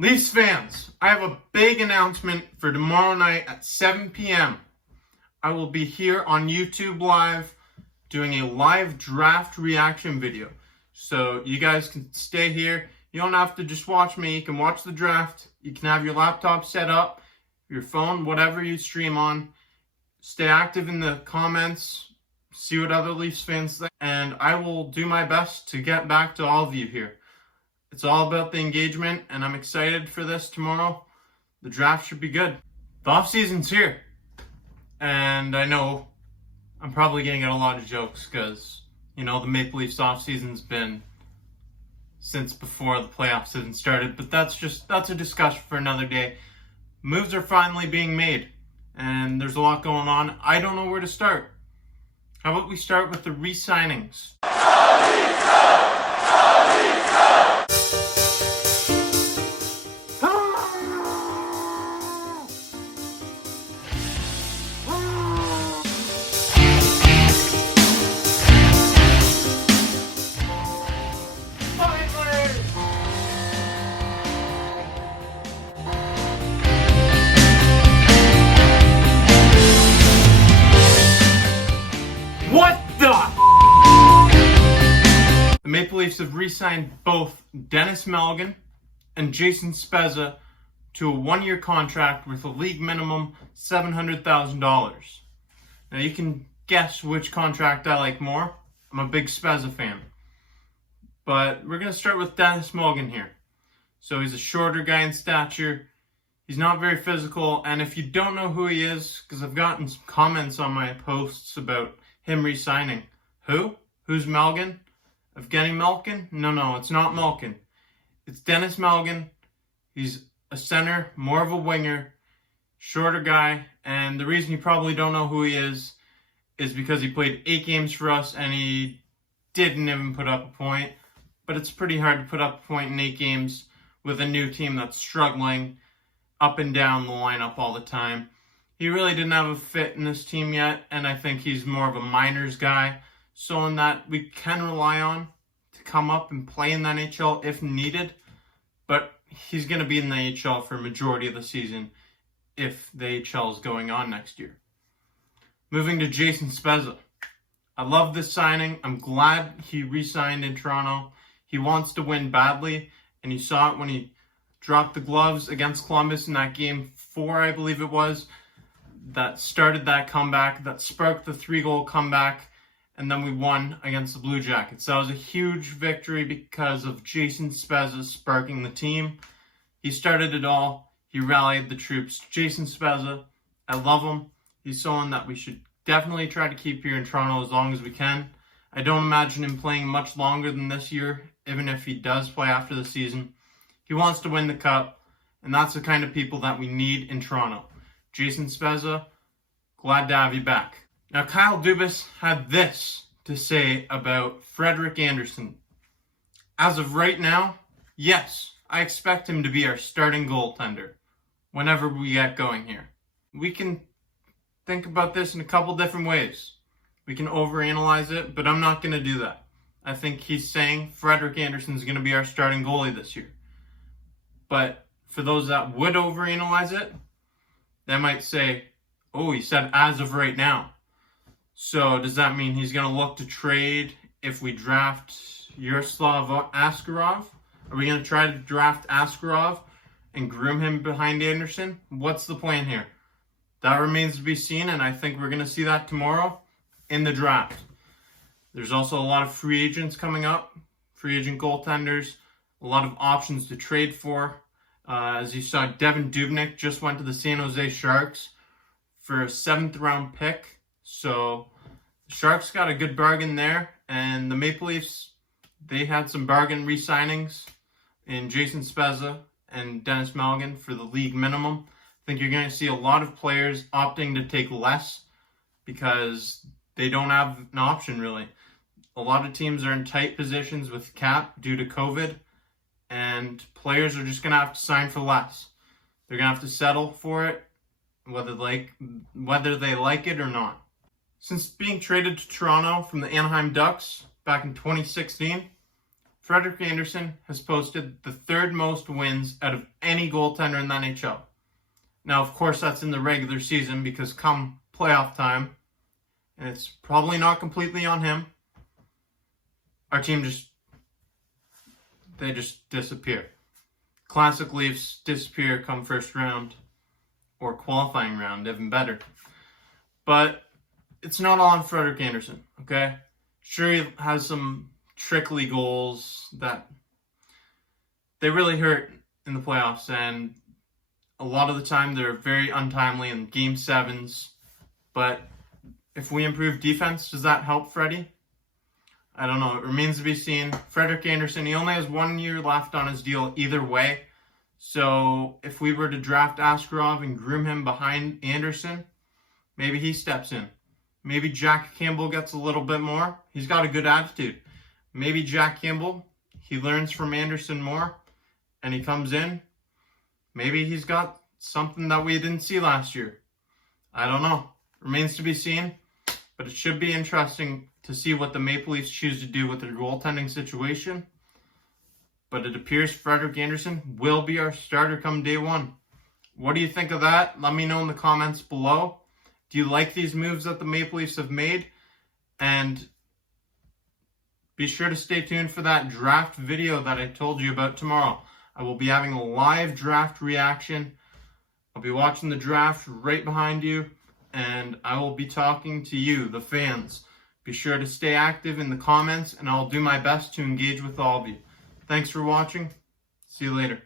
Leafs fans, I have a big announcement for tomorrow night at 7 p.m. I will be here on YouTube Live doing a live draft reaction video. So you guys can stay here. You don't have to just watch me. You can watch the draft. You can have your laptop set up, your phone, whatever you stream on. Stay active in the comments. See what other Leafs fans think. And I will do my best to get back to all of you here. It's all about the engagement, and I'm excited for this tomorrow. The draft should be good. The offseason's here. And I know I'm probably going to get a lot of jokes because, the Maple Leafs offseason's been since before the playoffs even started. But that's a discussion for another day. Moves are finally being made, and there's a lot going on. I don't know where to start. How about we start with the re-signings? The Maple Leafs have re-signed both Dennis Malgin and Jason Spezza to a one-year contract with a league minimum $700,000. Now you can guess which contract I like more. I'm a big Spezza fan. But we're going to start with Dennis Malgin here. So he's a shorter guy in stature. He's not very physical. And if you don't know who he is, because I've gotten some comments on my posts about him re-signing. Who? Who's Malgin? Evgeny Malkin? No, it's not Malkin. It's Dennis Malgin. He's a center, more of a winger, shorter guy. And the reason you probably don't know who he is because he played 8 games for us and he didn't even put up a point. But it's pretty hard to put up a point in 8 games with a new team that's struggling up and down the lineup all the time. He really didn't have a fit in this team yet, and I think he's more of a minors guy, someone that we can rely on to come up and play in the NHL if needed, but he's going to be in the NHL for a majority of the season if the AHL is going on next year. Moving to Jason Spezza. I love this signing. I'm glad he re-signed in Toronto. He wants to win badly, and you saw it when he dropped the gloves against Columbus in that game 4, I believe it was, that started that comeback, that sparked the 3-goal comeback, and then we won against the Blue Jackets. That was a huge victory because of Jason Spezza sparking the team. He started it all. He rallied the troops. Jason Spezza, I love him. He's someone that we should definitely try to keep here in Toronto as long as we can. I don't imagine him playing much longer than this year, even if he does play after the season. He wants to win the cup, and that's the kind of people that we need in Toronto. Jason Spezza, glad to have you back. Now, Kyle Dubas had this to say about Frederik Andersen. As of right now, yes, I expect him to be our starting goaltender whenever we get going here. We can think about this in a couple different ways. We can overanalyze it, but I'm not going to do that. I think he's saying Frederik Andersen is going to be our starting goalie this year. But for those that would overanalyze it, they might say, oh, he said as of right now. So does that mean he's going to look to trade if we draft Yaroslav Askarov? Are we going to try to draft Askarov and groom him behind Anderson? What's the plan here? That remains to be seen, and I think we're going to see that tomorrow in the draft. There's also a lot of free agents coming up, free agent goaltenders, a lot of options to trade for. As you saw, Devin Dubnyk just went to the San Jose Sharks for a 7th round pick. So the Sharks got a good bargain there. And the Maple Leafs, they had some bargain re-signings in Jason Spezza and Dennis Malgin for the league minimum. I think you're going to see a lot of players opting to take less because they don't have an option really. A lot of teams are in tight positions with cap due to COVID. And players are just going to have to sign for less. They're going to have to settle for it, whether they like it or not. Since being traded to Toronto from the Anaheim Ducks back in 2016, Frederik Andersen has posted the third most wins out of any goaltender in the NHL. Now, of course, that's in the regular season because come playoff time, and it's probably not completely on him, our team just disappear. Classic Leafs disappear come first round or qualifying round, even better. But it's not all on Frederik Andersen, okay? Sure, he has some trickly goals that they really hurt in the playoffs, and a lot of the time they're very untimely in game sevens. But if we improve defense, does that help Freddie? I don't know. It remains to be seen. Frederik Andersen, he only has 1 year left on his deal either way. So if we were to draft Askarov and groom him behind Andersen, maybe he steps in. Maybe Jack Campbell gets a little bit more. He's got a good attitude. Maybe Jack Campbell, he learns from Andersen more and he comes in. Maybe he's got something that we didn't see last year. I don't know. Remains to be seen. But it should be interesting to see what the Maple Leafs choose to do with their goaltending situation. But it appears Frederik Andersen will be our starter come day one. What do you think of that? Let me know in the comments below. Do you like these moves that the Maple Leafs have made? And be sure to stay tuned for that draft video that I told you about tomorrow. I will be having a live draft reaction. I'll be watching the draft right behind you. And I will be talking to you, the fans. Be sure to stay active in the comments, and I'll do my best to engage with all of you. Thanks for watching. See you later.